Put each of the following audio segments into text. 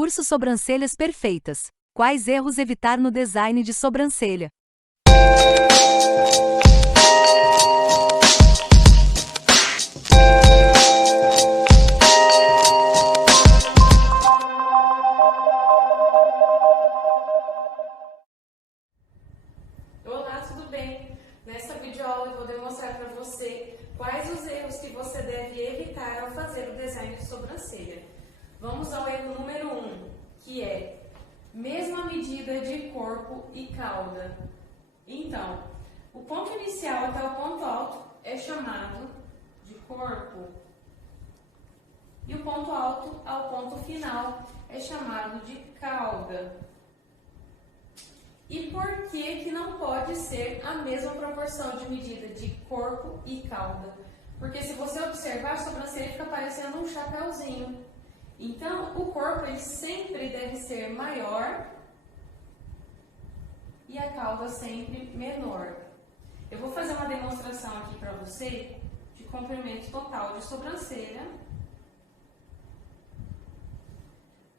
Curso Sobrancelhas Perfeitas. Quais erros evitar no design de sobrancelha? Olá, tudo bem? Nessa videoaula eu vou demonstrar para você quais os erros que você deve evitar ao fazer o design de sobrancelha. Vamos ao erro número 1, que é mesma medida de corpo e cauda. Então, o ponto inicial até o ponto alto é chamado de corpo e o ponto alto ao ponto final é chamado de cauda. E por que não pode ser a mesma proporção de medida de corpo e cauda? Porque se você observar, a sobrancelha fica parecendo um chapéuzinho. Então, o corpo ele sempre deve ser maior e a cauda sempre menor. Eu vou fazer uma demonstração aqui para você de comprimento total de sobrancelha.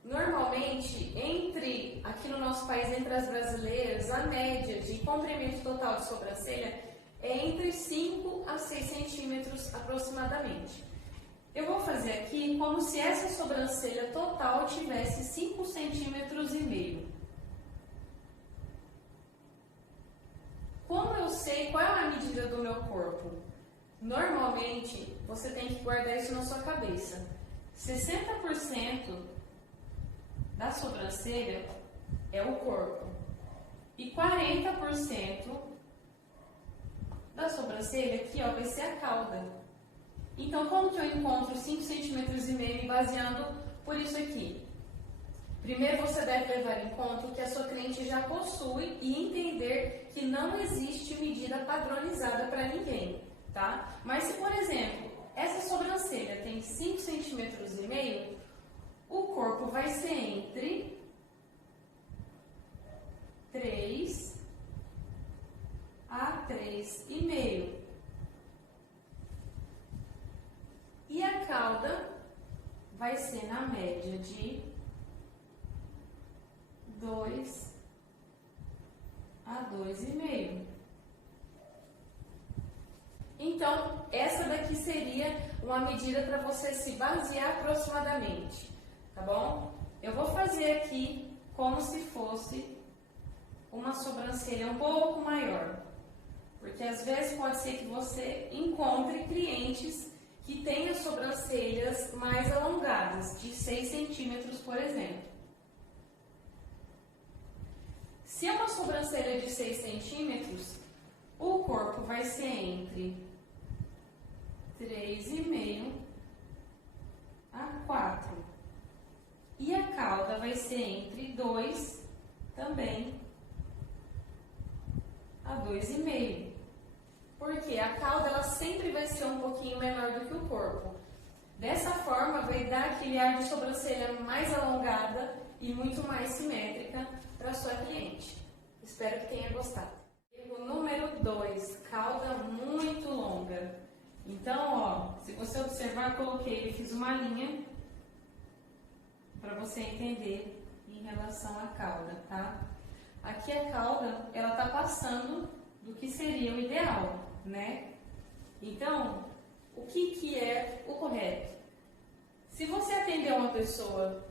Normalmente, aqui no nosso país, entre as brasileiras, a média de comprimento total de sobrancelha é entre 5 a 6 centímetros aproximadamente. Eu vou fazer aqui como se essa sobrancelha total tivesse 5 centímetros e meio. Como eu sei qual é a medida do meu corpo? Normalmente, você tem que guardar isso na sua cabeça. 60% da sobrancelha é o corpo e 40% da sobrancelha aqui vai ser a cauda. Então, como que eu encontro 5 centímetros e meio me baseando por isso aqui? Primeiro, você deve levar em conta o que a sua cliente já possui e entender que não existe medida padronizada para ninguém, tá? Mas se, por exemplo, essa sobrancelha tem 5 centímetros e meio, o corpo vai ser entre 3 a 3,5. E a cauda vai ser na média de 2 a 2,5. Então, essa daqui seria uma medida para você se basear aproximadamente, tá bom? Eu vou fazer aqui como se fosse uma sobrancelha um pouco maior, porque às vezes pode ser que você encontre clientes que tenham sobrancelhas mais alongadas, de 6 centímetros, por exemplo. Se é uma sobrancelha de 6 centímetros, o corpo vai ser entre 3,5 a 4. E a cauda vai ser entre 2 também a 2,5. Porque a cauda ela sempre vai ser um pouquinho menor do que o corpo. Dessa forma, vai dar aquele ar de sobrancelha mais alongada e muito mais simétrica para a sua cliente. Espero que tenha gostado. Erro número 2, cauda muito longa. Então, se você observar, eu fiz uma linha para você entender em relação à cauda, tá? Aqui a cauda, ela tá passando do que seria o ideal, né? Então, o que é o correto? Se você atender uma pessoa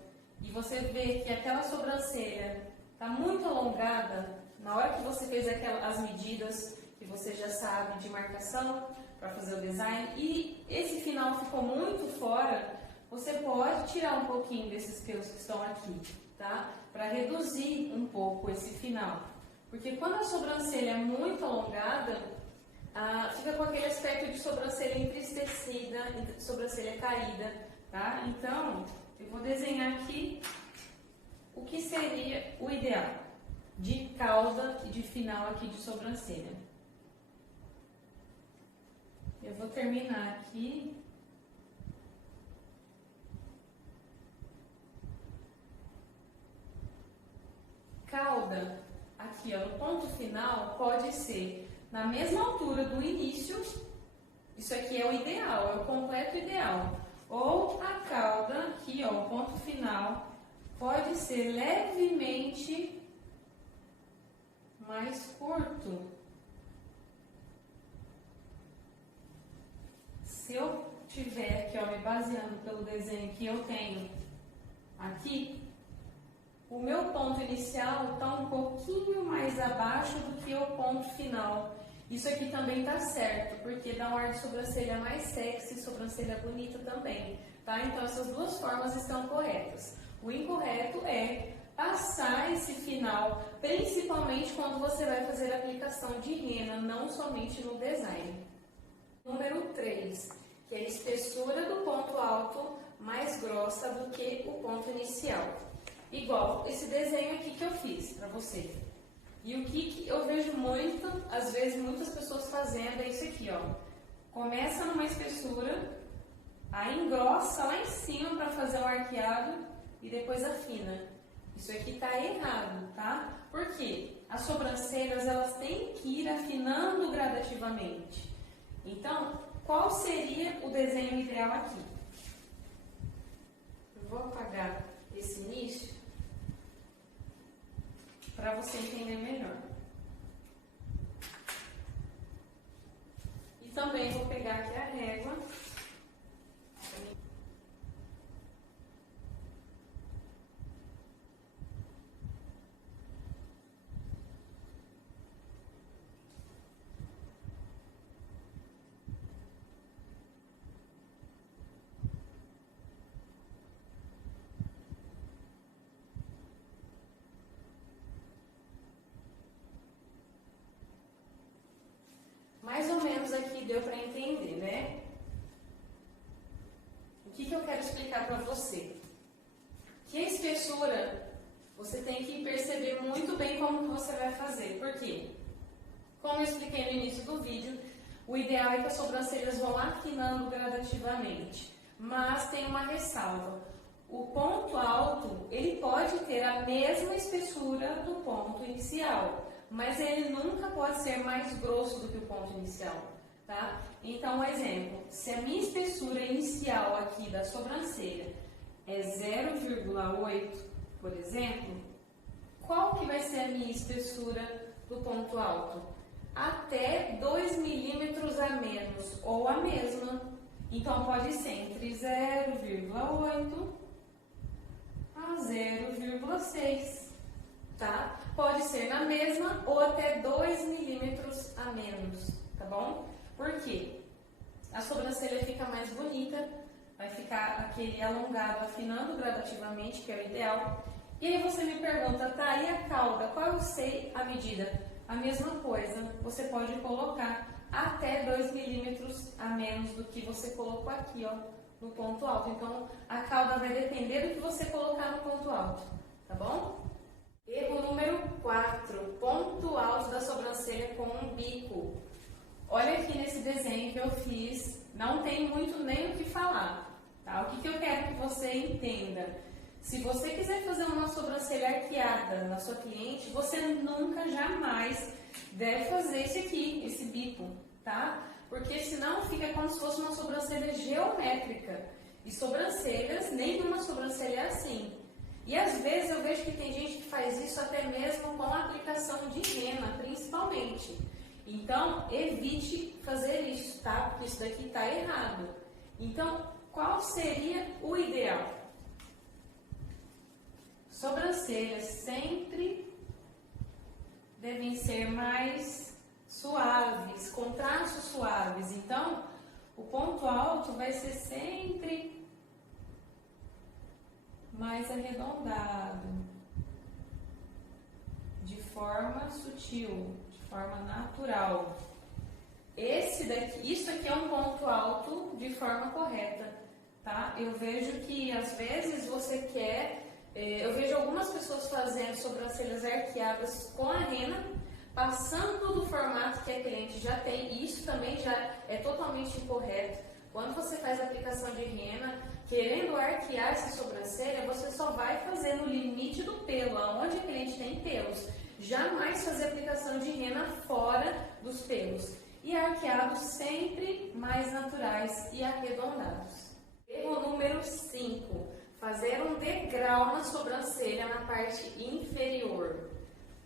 e você vê que aquela sobrancelha tá muito alongada, na hora que você fez as medidas que você já sabe de marcação para fazer o design e esse final ficou muito fora, você pode tirar um pouquinho desses pelos que estão aqui, tá? Para reduzir um pouco esse final. Porque quando a sobrancelha é muito alongada, fica com aquele aspecto de sobrancelha entristecida, sobrancelha caída, tá? Então, eu vou desenhar aqui o que seria o ideal de cauda e de final aqui de sobrancelha. Eu vou terminar aqui. Cauda, aqui no ponto final, pode ser na mesma altura do início, isso aqui é o ideal, é o completo ideal. Ou a cauda, aqui o ponto final, pode ser levemente mais curto. Se eu tiver aqui, ó, me baseando pelo desenho que eu tenho aqui, o meu ponto inicial está um pouquinho mais abaixo do que o ponto final. Isso aqui também está certo, porque dá um ar de sobrancelha mais sexy, sobrancelha bonita também, tá? Então essas duas formas estão corretas. O incorreto é passar esse final, principalmente quando você vai fazer a aplicação de rena, não somente no design. Número 3, que é a espessura do ponto alto mais grossa do que o ponto inicial. Igual esse desenho aqui que eu fiz para você. E o que eu vejo muito, às vezes muitas pessoas fazendo é isso aqui, ó. Começa numa espessura, aí engrossa lá em cima para fazer o arqueado e depois afina. Isso aqui está errado, tá? Por quê? As sobrancelhas, elas têm que ir afinando gradativamente. Então, qual seria o desenho ideal aqui? Eu vou apagar esse início para você entender melhor. E também vou pegar aqui a régua. Mais ou menos aqui deu para entender, né? O que eu quero explicar para você? Que a espessura, você tem que perceber muito bem como que você vai fazer. Por quê? Como eu expliquei no início do vídeo, o ideal é que as sobrancelhas vão afinando gradativamente. Mas tem uma ressalva. O ponto alto, ele pode ter a mesma espessura do ponto inicial, mas ele nunca pode ser mais grosso do que o ponto inicial, tá? Então, um exemplo, se a minha espessura inicial aqui da sobrancelha é 0,8, por exemplo, qual que vai ser a minha espessura do ponto alto? Até 2 milímetros a menos, ou a mesma. Então, pode ser entre 0,8 a 0,6. Tá? Pode ser na mesma ou até 2 milímetros a menos, tá bom? Por quê? A sobrancelha fica mais bonita, vai ficar aquele alongado afinando gradativamente, que é o ideal. E aí você me pergunta, tá, e a cauda? Qual eu sei a medida? A mesma coisa, você pode colocar até 2 milímetros a menos do que você colocou aqui, ó, no ponto alto. Então, a cauda vai depender do que você colocar no ponto alto, tá bom? Erro número 4, ponto alto da sobrancelha com um bico. Olha aqui nesse desenho que eu fiz, não tem muito nem o que falar, tá? O que eu quero que você entenda? Se você quiser fazer uma sobrancelha arqueada na sua cliente, você nunca, jamais deve fazer esse aqui, esse bico, tá? Porque senão fica como se fosse uma sobrancelha geométrica. E sobrancelhas, nenhuma sobrancelha é assim. E às vezes eu vejo que tem gente que faz isso até mesmo com a aplicação de rena, principalmente. Então, evite fazer isso, tá? Porque isso daqui está errado. Então, qual seria o ideal? Sobrancelhas sempre devem ser mais suaves, com traços suaves. Então, o ponto alto vai ser sempre mais arredondado, de forma sutil, de forma natural. Isso aqui é um ponto alto de forma correta, tá? Eu vejo que às vezes você quer, eu vejo algumas pessoas fazendo sobrancelhas arqueadas com a rena, passando do formato que a cliente já tem, e isso também já é totalmente incorreto. Quando você faz a aplicação de rena, querendo arquear essa sobrancelha, você só vai fazer no limite do pelo, aonde a cliente tem pelos. Jamais fazer aplicação de rena fora dos pelos. E arqueados sempre mais naturais e arredondados. Erro número 5. fazer um degrau na sobrancelha na parte inferior.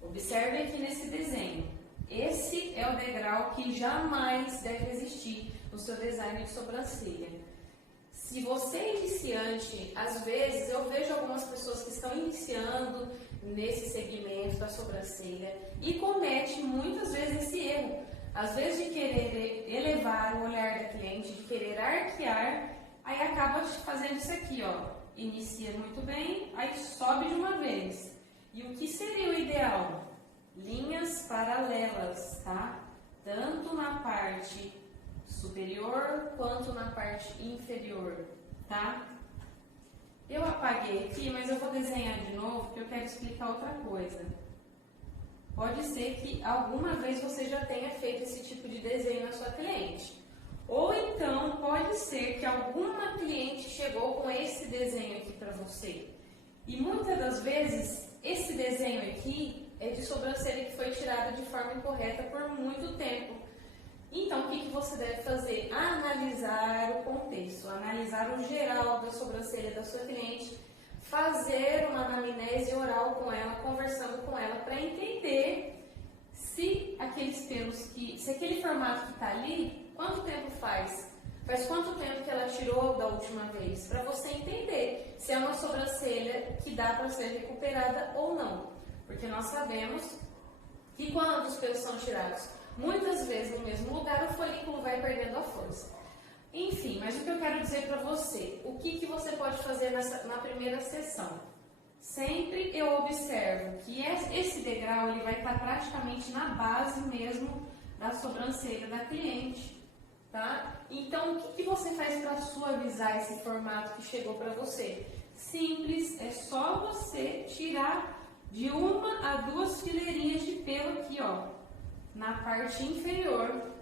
Observe aqui nesse desenho. Esse é o degrau que jamais deve existir no seu design de sobrancelha. Se você é iniciante, às vezes eu vejo algumas pessoas que estão iniciando nesse segmento da sobrancelha e comete muitas vezes esse erro. Às vezes de querer elevar o olhar da cliente, de querer arquear, aí acaba fazendo isso aqui, ó. Inicia muito bem, aí sobe de uma vez. E o que seria o ideal? Linhas paralelas, tá? Tanto na parte superior quanto na parte inferior, tá? Eu apaguei aqui, mas eu vou desenhar de novo porque eu quero explicar outra coisa. Pode ser que alguma vez você já tenha feito esse tipo de desenho na sua cliente. Ou então pode ser que alguma cliente chegou com esse desenho aqui para você. E muitas das vezes esse desenho aqui é de sobrancelha que foi tirada de forma incorreta por muito tempo. Então, o que você deve fazer? Analisar o contexto, analisar o geral da sobrancelha da sua cliente, fazer uma anamnese oral com ela, conversando com ela, para entender se aqueles pelos se aquele formato que está ali, quanto tempo faz? Faz quanto tempo que ela tirou da última vez? Para você entender se é uma sobrancelha que dá para ser recuperada ou não. Porque nós sabemos que quando os pelos são tirados muitas vezes no mesmo lugar, o folículo vai perdendo a força. Enfim, mas o que eu quero dizer para você, o que você pode fazer na primeira sessão? Sempre eu observo que esse degrau ele vai estar praticamente na base mesmo da sobrancelha da cliente, tá? Então, o que você faz para suavizar esse formato que chegou para você? Simples, é só você tirar de 1 a 2 fileirinhas de pelo aqui, ó, na parte inferior.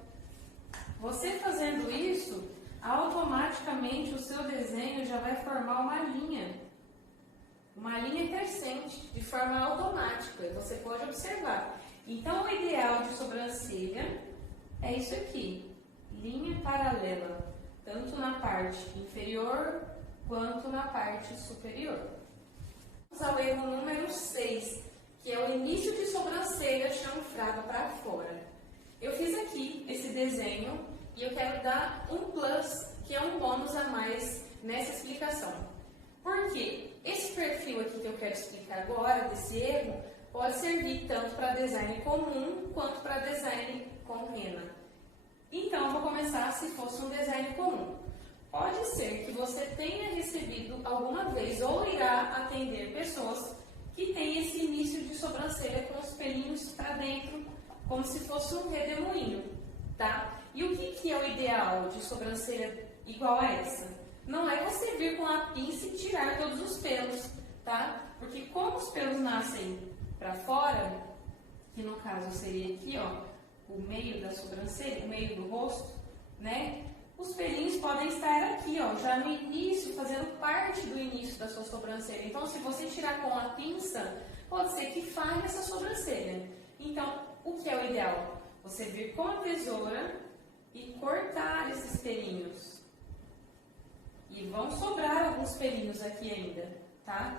Você fazendo isso, automaticamente o seu desenho já vai formar uma linha crescente, de forma automática, e você pode observar. Então, o ideal de sobrancelha é isso aqui, linha paralela, tanto na parte inferior quanto na parte superior. Vamos ao erro número 6, que é o início de sobrancelha chanfrada para fora. Eu fiz aqui esse desenho e eu quero dar um plus, que é um bônus a mais nessa explicação. Por quê? Esse perfil aqui que eu quero explicar agora, desse erro, pode servir tanto para design comum quanto para design com rena. Então, eu vou começar se fosse um design comum. Pode ser que você tenha recebido alguma vez ou irá atender pessoas que têm esse início de sobrancelha com os pelinhos para dentro, como se fosse um redemoinho, tá? E o que é o ideal de sobrancelha igual a essa? Não é você vir com a pinça e tirar todos os pelos, tá? Porque como os pelos nascem para fora, que no caso seria aqui, ó, o meio da sobrancelha, o meio do rosto, né? Os pelinhos podem estar aqui, ó, já no início, fazendo parte do início da sua sobrancelha. Então, se você tirar com a pinça, pode ser que falhe essa sobrancelha. Então, o que é o ideal? Você vir com a tesoura e cortar esses pelinhos. E vão sobrar alguns pelinhos aqui ainda, tá?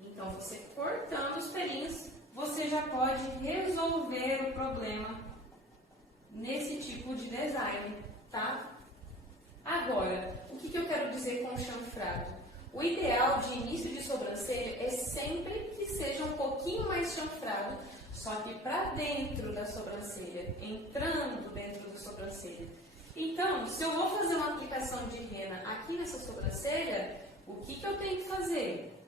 Então, você cortando os pelinhos, você já pode resolver o problema nesse tipo de design, tá? Agora, o que eu quero dizer com chanfrado? O ideal de início de sobrancelha é sempre que seja um pouquinho mais chanfrado, só que para dentro da sobrancelha, entrando dentro da sobrancelha. Então, se eu vou fazer uma aplicação de rena aqui nessa sobrancelha, o que eu tenho que fazer?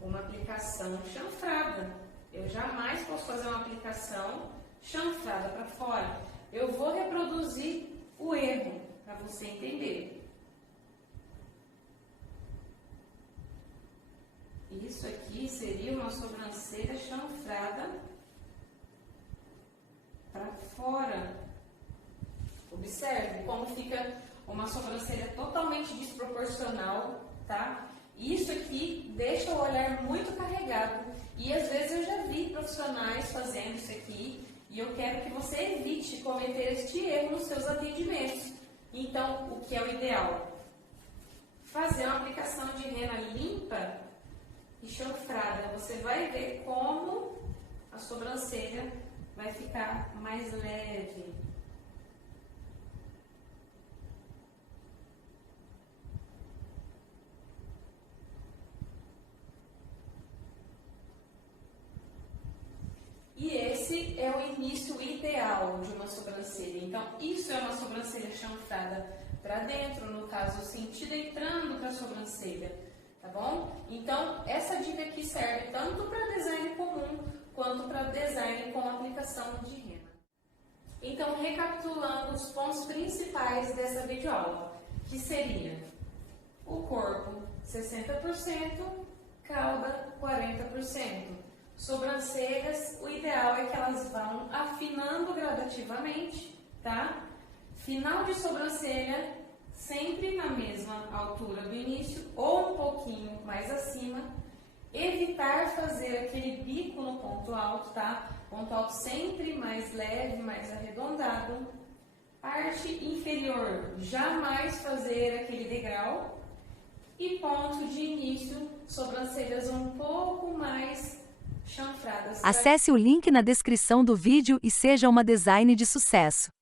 Uma aplicação chanfrada. Eu jamais posso fazer uma aplicação chanfrada para fora. Eu vou reproduzir o erro para você entender. Isso aqui seria uma sobrancelha chanfrada para fora. Observe como fica uma sobrancelha totalmente desproporcional, tá? Isso aqui deixa o olhar muito carregado e às vezes eu já vi profissionais fazendo isso aqui e eu quero que você evite cometer este erro nos seus atendimentos. Então, o que é o ideal? fazer uma aplicação de rena limpa e chanfrada. Você vai ver como a sobrancelha vai ficar mais leve. E esse é o início ideal de uma sobrancelha. Então, isso é uma sobrancelha chanfrada para dentro, no caso, o sentido entrando para a sobrancelha, tá bom? Então, essa dica aqui serve tanto para design comum, quanto para design com aplicação de rena. Então, recapitulando os pontos principais dessa videoaula, que seria o corpo 60%, cauda 40%. Sobrancelhas, o ideal é que elas vão afinando gradativamente, tá? Final de sobrancelha, sempre na mesma altura do início ou um pouquinho mais acima. Evitar fazer aquele bico no ponto alto, tá? Ponto alto sempre mais leve, mais arredondado. Parte inferior, jamais fazer aquele degrau. E ponto de início, sobrancelhas um pouco mais chanfradas. Acesse o link na descrição do vídeo e seja uma design de sucesso.